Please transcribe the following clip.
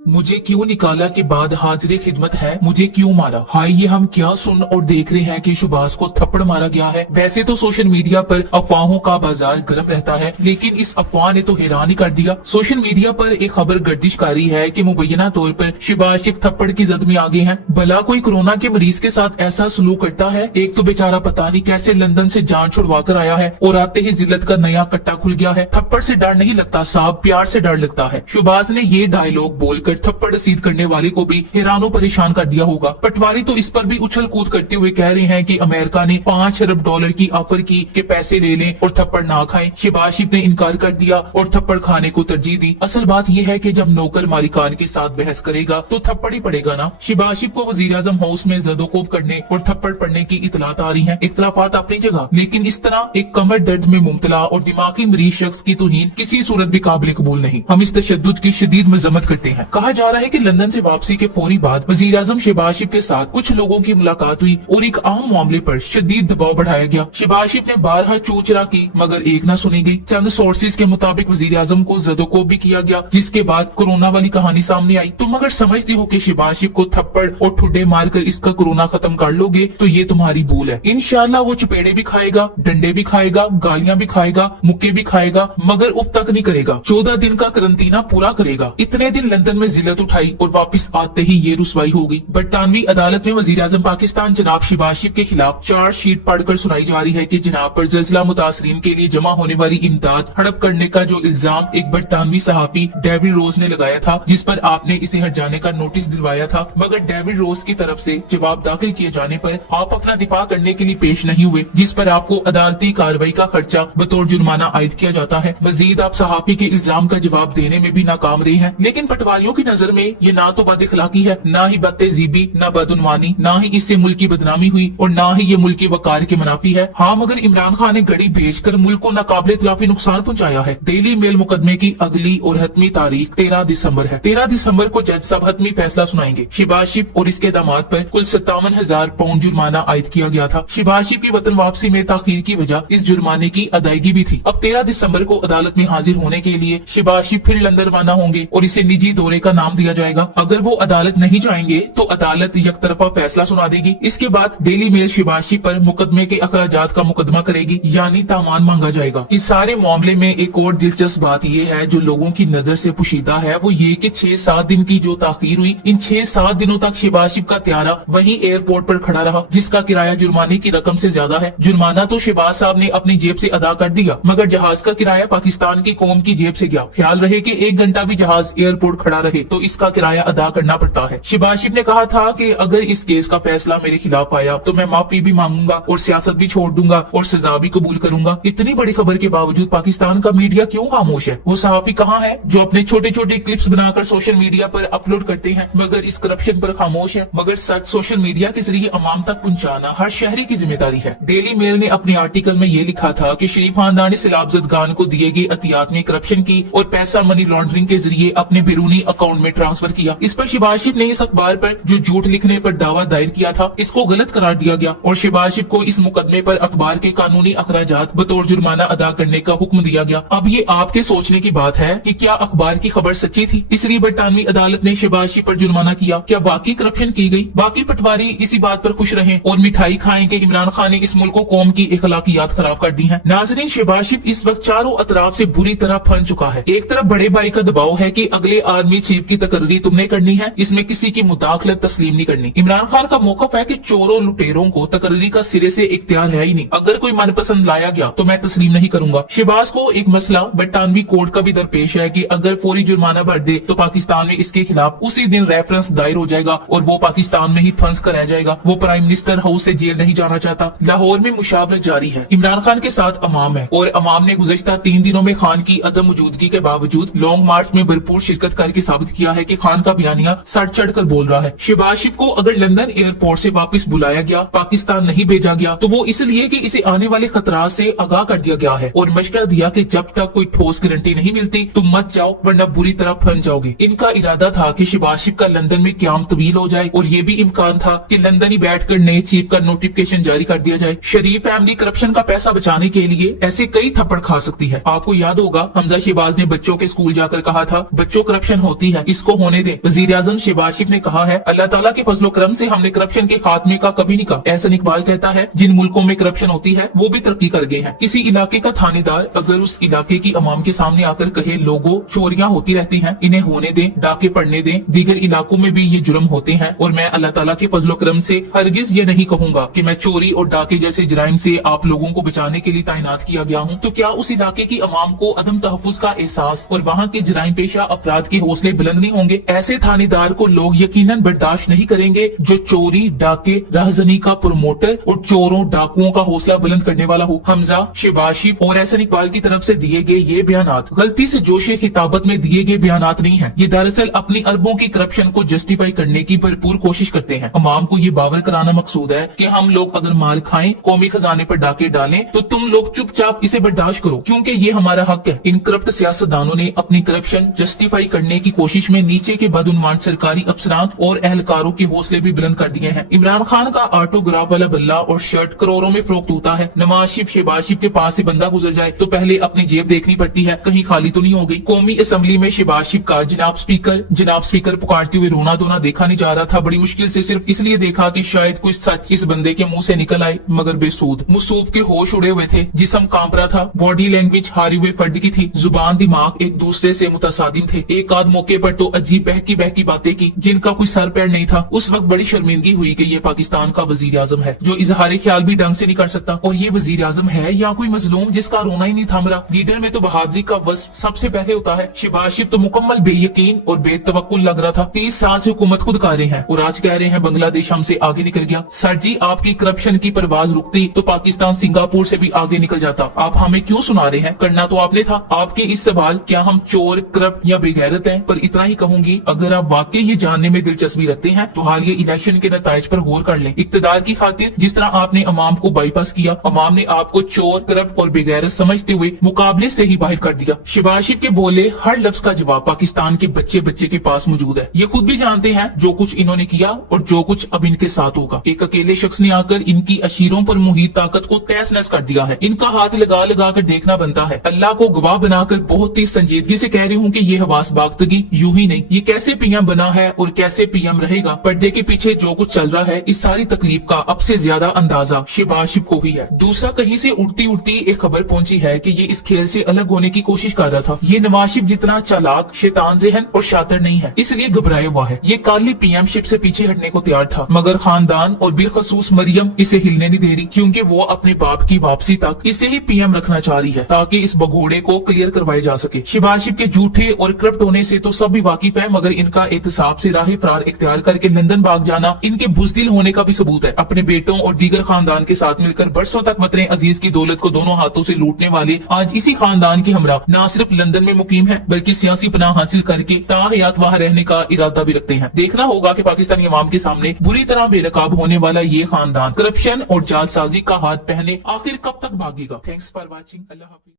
मुझे क्यों निकाला के बाद हाजिर खिदमत है, मुझे क्यों मारा। हाय, ये हम क्या सुन और देख रहे हैं कि सुभाष को थप्पड़ मारा गया है। वैसे तो सोशल मीडिया पर अफवाहों का बाजार गर्म रहता है, लेकिन इस अफवाह ने तो हैरान ही कर दिया। सोशल मीडिया पर एक खबर गर्दिशकारी है कि मुबैना तौर पर सुभाष एक थप्पड़ की जद में आ गए हैं। भला कोई कोरोना के मरीज के साथ ऐसा सलूक करता है। एक तो बेचारा पता नहीं कैसे लंदन से जान छुड़वा कर आया है और आते ही जिल्लत का नया कट्टा खुल गया है। थप्पड़ से डर नहीं लगता साहब, प्यार से डर लगता है। सुभाष ने ये डायलॉग बोलकर थप्पड़ रसीद करने वाले को भी हैरानों परेशान कर दिया होगा। पटवारी तो इस पर भी उछल कूद करते हुए कह रहे हैं कि अमेरिका ने $5 अरब की ऑफर की कि पैसे ले लें और थप्पड़ ना खाएं। शहबाज ने इनकार कर दिया और थप्पड़ खाने को तरजीह दी। असल बात यह है कि जब नौकर मालिकान के साथ बहस करेगा तो थप्पड़ ही पड़ेगा ना। शहबाज को वजीर आजम हाउस में जदोकोब करने और थप्पड़ पड़ने की इतलात आ रही है। इख्तलाफात अपनी जगह, लेकिन इस तरह एक कमर दर्द में मुब्तला और दिमागी मरीज शख्स की तौहीन किसी सूरत भी काबिल कबूल नहीं। हम इस तशद्दुद की शदीद मजम्मत करते हैं। कहा जा रहा है कि लंदन से वापसी के फौरी बाद वजीर आजम शहबाज के साथ कुछ लोगों की मुलाकात हुई और एक आम मामले पर शदीद दबाव बढ़ाया गया। शहबाज ने बारहा चूचरा की मगर एक न सुनी गई। चंद सोर्सेज के मुताबिक वजीर आजम को जदोकोब भी किया गया, जिसके बाद कोरोना वाली कहानी सामने आई। तुम अगर समझते हो कि शहबाज को थप्पड़ और ठुड्डे मारकर इसका कोरोना खत्म कर लोगे तो ये तुम्हारी भूल है। इंशाल्लाह वो चपेड़े भी खाएगा, डंडे भी खाएगा, गालियां भी खाएगा, मुक्के भी खाएगा, मगर उफ तक नहीं करेगा। 14 दिन का करंटीना पूरा करेगा। इतने दिन लंदन में जिल्लत उठाई और वापस आते ही ये रुसवाई हो गई। बरतानवी अदालत में वजीर आजम पाकिस्तान जनाब शहबाज के खिलाफ चार्जशीट पढ़कर सुनाई जा रही है कि जनाब पर जल्जला मुतासरीन के लिए जमा होने वाली इमदाद हड़प करने का जो इल्जाम एक बरतानवी सहाफी डेविड रोज ने लगाया था, जिस पर आपने इसे हट जाने का नोटिस दिलवाया था, मगर डेविड रोज की तरफ से जवाब दाखिल किए जाने पर आप अपना दिफा करने के लिए पेश नहीं हुए, जिस पर आपको अदालती कार्रवाई का खर्चा बतौर जुर्माना आयद किया जाता है। मजीद आप सहाफी के इल्जाम का जवाब देने में भी नाकाम रहे हैं। लेकिन पटवारियों की नजर में ये ना तो बदअखलाकी है, ना ही बदतहजीबी, ना बदउनवानी, ना ही इससे मुल्क की बदनामी हुई और ना ही ये मुल्क के वकार के मुनाफी है। हाँ, मगर इमरान खान ने गड़ी भेजकर मुल्क को नाकाबिल इतलाफी नुकसान पहुंचाया है। डेली मेल मुकदमे की अगली और हतमी तारीख 13 दिसंबर है। 13 दिसंबर को जज साहब हतमी फैसला सुनाएंगे। शहबाज और इसके दामाद पर कुल 57,000 पाउंड जुर्माना आयद किया गया था। शहबाज की वतन वापसी में ताखीर की वजह इस जुर्माने की अदायगी भी थी। अब 13 दिसंबर को अदालत में हाजिर होने के लिए शहबाज फिर लंदन रवाना होंगे और इसे निजी दौरे का नाम दिया जाएगा। अगर वो अदालत नहीं जाएंगे तो अदालत यकतरफा फैसला सुना देगी। इसके बाद डेली मेल शहबाज पर मुकदमे के अखराजात का मुकदमा करेगी, यानी तामान मांगा जाएगा। इस सारे मामले में एक और दिलचस्प बात यह है जो लोगों की नजर से पोशीदा है, वो ये कि 6-7 दिन की जो ताखीर हुई, इन 6-7 दिनों तक शहबाज का त्यारा वहीं एयरपोर्ट पर खड़ा रहा, जिसका किराया जुर्माने की रकम से ज्यादा है। जुर्माना तो शहबाज साहब ने अपनी जेब से अदा कर दिया, मगर जहाज का किराया पाकिस्तान की कौम की जेब से गया। ख्याल रहे कि 1 घंटा भी जहाज एयरपोर्ट खड़ा रहे तो इसका किराया अदा करना पड़ता है। शहबाज ने कहा था कि अगर इस केस का फैसला मेरे खिलाफ आया तो मैं माफी भी मांगूंगा और सियासत भी छोड़ दूंगा और सजा भी कबूल करूंगा। इतनी बड़ी खबर के बावजूद पाकिस्तान का मीडिया क्यों खामोश है? वो सहाफी कहाँ है जो अपने छोटे छोटे क्लिप्स बनाकर सोशल मीडिया पर अपलोड करते हैं मगर इस करप्शन पर खामोश है? मगर सच सोशल मीडिया के जरिए अवाम तक पहुँचाना हर शहरी की जिम्मेदारी है। डेली मेल ने अपने आर्टिकल में ये लिखा था कि शरीफ खानदान ने सैलाबजदगान को दिए गए अतियात में करप्शन की और पैसा मनी लॉन्ड्रिंग के जरिए अपने बैरूनी अकाउंट में ट्रांसफर किया। इस पर शहबाज ने इस अखबार पर जो झूठ लिखने पर दावा दायर किया था, इसको गलत करार दिया गया और शहबाज को इस मुकदमे पर अखबार के कानूनी अखराजात बतौर जुर्माना अदा करने का हुक्म दिया गया। अब ये आपके सोचने की बात है कि क्या अखबार की खबर सच्ची थी, इसलिए बरतानवी अदालत ने शहबाज पर जुर्माना किया? क्या बाकी करप्शन की गई? बाकी पटवारी इसी बात पर खुश रहे और मिठाई खाएं कि इमरान खान ने इस मुल्क को कौम की अखलाकियात खराब कर दी है। नाजरीन, शहबाज इस वक्त चारों अतराफ से बुरी तरह फंस चुका है। एक तरफ बड़े भाई का दबाव है कि अगले आर्मी चीफ की तकर्री तुमने करनी है, इसमें किसी की मुदाखलत तस्लीम नहीं करनी। इमरान खान का मौकफ है कि चोरों लुटेरों को तकर्री का सिरे से इख्तियार है ही नहीं। अगर कोई मनपसंद लाया गया तो मैं तस्लीम नहीं करूंगा। शहबाज को एक मसला बरतानवी कोर्ट का भी दरपेश है कि अगर फौरी जुर्माना भर दे तो पाकिस्तान में इसके खिलाफ उसी दिन रेफरेंस दायर हो जाएगा और वो पाकिस्तान में ही फंस कर रह जाएगा। वो प्राइम मिनिस्टर हाउस से जेल नहीं जाना चाहता। लाहौर में मुशावरत जारी है। इमरान खान के साथ अवाम है और अवाम ने गुज़श्ता 3 दिनों में खान की अदम मौजूदगी के बावजूद लॉन्ग मार्च में भरपूर शिरकत करके साबित किया है कि खान का बयानिया सर चढ़ कर बोल रहा है। शहबाज को अगर लंदन एयरपोर्ट से वापस बुलाया गया, पाकिस्तान नहीं भेजा गया, तो वो इसलिए कि इसे आने वाले खतरात से आगाह कर दिया गया है और मशवरा दिया कि जब तक कोई ठोस गारंटी नहीं मिलती तुम मत जाओ वरना बुरी तरह फंस जाओगे। इनका इरादा था कि शहबाज का लंदन में क्याम तवील हो जाए और ये भी इम्कान था कि लंदन ही बैठकर नए चीफ का नोटिफिकेशन जारी कर दिया जाए। शरीफ फैमिली करप्शन का पैसा बचाने के लिए ऐसे कई थप्पड़ खा सकती है। आपको याद होगा हमजा शहबाज ने बच्चों के स्कूल जाकर कहा था बच्चों करप्शन होती होती है, इसको होने दें। वजीर आजम शहबाज शरीफ ने कहा है, अल्लाह ताला के फजलो करम से हमने करप्शन के खात्मे का कभी नहीं कहा। एहसन इकबाल कहता है, जिन मुल्कों में करप्शन होती है वो भी तरक्की कर गए हैं। किसी इलाके का थानेदार अगर उस इलाके की अवाम के सामने आकर कहे, लोगों चोरियां होती रहती हैं, इन्हें होने दें, डाके पड़ने दें, दीगर इलाकों में भी ये जुर्म होते हैं और मैं अल्लाह ताला के फजलो करम से हरगिज ये नहीं कहूंगा कि मैं चोरी और डाके जैसे जराइम से आप लोगों को बचाने के लिए तैनात किया गया हूँ, तो क्या उस इलाके की अवाम को अदम तहफुज का एहसास और वहाँ के जराइम पेशा अपराध के हौसले बुलंद नहीं होंगे? ऐसे थानेदार को लोग यकीनन बर्दाश्त नहीं करेंगे जो चोरी, डाके, राहजनी का प्रमोटर और चोरों डाकुओं का हौसला बुलंद करने वाला हो। हमजा, शहबाज शरीफ और एहसन इकबाल की तरफ से दिए गए ये बयानात गलती से जोशे खिताबत में दिए गए बयानात नहीं है। ये दरअसल अपनी अरबों की करप्शन को जस्टिफाई करने की भरपूर कोशिश करते हैं। अवाम को ये बावर कराना मकसूद है कि हम लोग अगर माल खाएं, कौमी खजाने पर डाके डालें, तो तुम लोग चुपचाप इसे बर्दाश्त करो क्योंकि ये हमारा हक है। इन करप्ट सियासतदानों ने अपनी करप्शन जस्टिफाई करने की कोशिश में नीचे के बदउनवान सरकारी अफसरान और एहलकारों के हौसले भी बुलंद कर दिए हैं। इमरान खान का ऑटोग्राफ वाला बल्ला और शर्ट करोड़ों में फरोख्त होता है। नवाज शरीफ, शहबाज शरीफ के पास से बंदा गुजर जाए तो पहले अपनी जेब देखनी पड़ती है, कहीं खाली तो नहीं हो गई। कौमी असेंबली में शहबाज शरीफ का जनाब स्पीकर पुकारते हुए रोना धोना देखा नहीं जा रहा था। बड़ी मुश्किल से सिर्फ इसलिए देखा कि शायद कुछ सच इस बंदे के मुंह से निकल आए, मगर बेसूद। मुसूफ के होश उड़े हुए थे, जिस्म कांप रहा था, बॉडी लैंग्वेज हारी हुए फर्द की थी, जुबान दिमाग एक दूसरे से मुतसादिम थे। एक आध मौके पर तो अजीब बहकी बहकी बातें की जिनका कोई सर पैर नहीं था। उस वक्त बड़ी शर्मिंदगी हुई कि ये पाकिस्तान का वजीर आजम है जो इजहार ख्याल भी ढंग से नहीं कर सकता, और ये वजीर आजम है या कोई मजलूम जिसका रोना ही नहीं थम रहा। लीडर में तो बहादुरी का वस्फ सबसे पहले होता है। शहबाज शरीफ तो मुकम्मल बेयकीन और बेतवक्कुल लग रहा था। 30 साल से हुकूमत खुद कर रहे हैं और आज कह रहे हैं बांग्लादेश हमसे आगे निकल गया। सर जी, आपकी करप्शन की परवाज रुकती तो पाकिस्तान सिंगापुर से भी आगे निकल जाता। आप हमें क्यों सुना रहे हैं? करना तो आपने था। आपके इस सवाल क्या हम चोर, करप्ट या बेगैरत हैं, पर इतना ही कहूंगी, अगर आप वाकई ये जानने में दिलचस्पी रखते हैं तो हाल ये इलेक्शन के नताइज पर गौर कर लें। इक्तदार की खातिर जिस तरह आपने अवाम को बाईपास किया, अवाम ने आपको चोर, करप्ट और बेगैरत समझते हुए मुकाबले से ही बाहर कर दिया। शहबाज शरीफ के बोले हर लफ्ज का जवाब पाकिस्तान के बच्चे बच्चे के पास मौजूद है। ये खुद भी जानते हैं जो कुछ इन्होंने किया और जो कुछ अब इनके साथ होगा। एक अकेले शख्स ने आकर इनकी अशीरों पर मुहित ताकत को तहस नहस कर दिया है। इनका हाथ लगा लगा कर देखना बनता है। अल्लाह को गवाह बनाकर बहुत ही संजीदगी से कह रही हूँ कि ये हवास बाख्तगी यूं ही नहीं, ये कैसे पीएम बना है और कैसे पीएम रहेगा। पर्दे के पीछे जो कुछ चल रहा है, इस सारी तकलीफ का अब से ज्यादा अंदाजा शहबाज शरीफ को ही है। दूसरा, कहीं से उड़ती उड़ती एक खबर पहुंची है कि ये इस खेल से अलग होने की कोशिश कर रहा था। ये नवाज शरीफ जितना चालाक, शैतान ज़हन और शातिर नहीं है, इसलिए घबराया हुआ है। ये काली पीएमशिप से पीछे हटने को तैयार था, मगर खानदान और बिलखसूस मरियम इसे हिलने नहीं दे रही, क्योंकि वो अपने बाप की वापसी तक इसे ही पीएम रखना चाह रही है ताकि इस भगोड़े को क्लियर करवाया जा सके। शहबाज शरीफ के झूठे और करप्ट होने से तो सब भी वाकिफ है, मगर इनका एहतसाब से राह फरार इख्तियार करके लंदन भाग जाना इनके बुज़दिल होने का भी सबूत है। अपने बेटों और दीगर खानदान के साथ मिलकर बरसों तक वतन अजीज की दौलत को दोनों हाथों से लूटने वाले आज इसी खानदान के हमरा न सिर्फ लंदन में मुकीम है, बल्कि सियासी पनाह हासिल करके ताहयात वहाँ रहने का इरादा भी रखते हैं। देखना होगा कि पाकिस्तानी अवाम के सामने बुरी तरह बेनकाब होने वाला ये खानदान करप्शन और जालसाजी का हाथ पहने आखिर कब तक भागेगा। Thanks for watching. Allah Hafiz.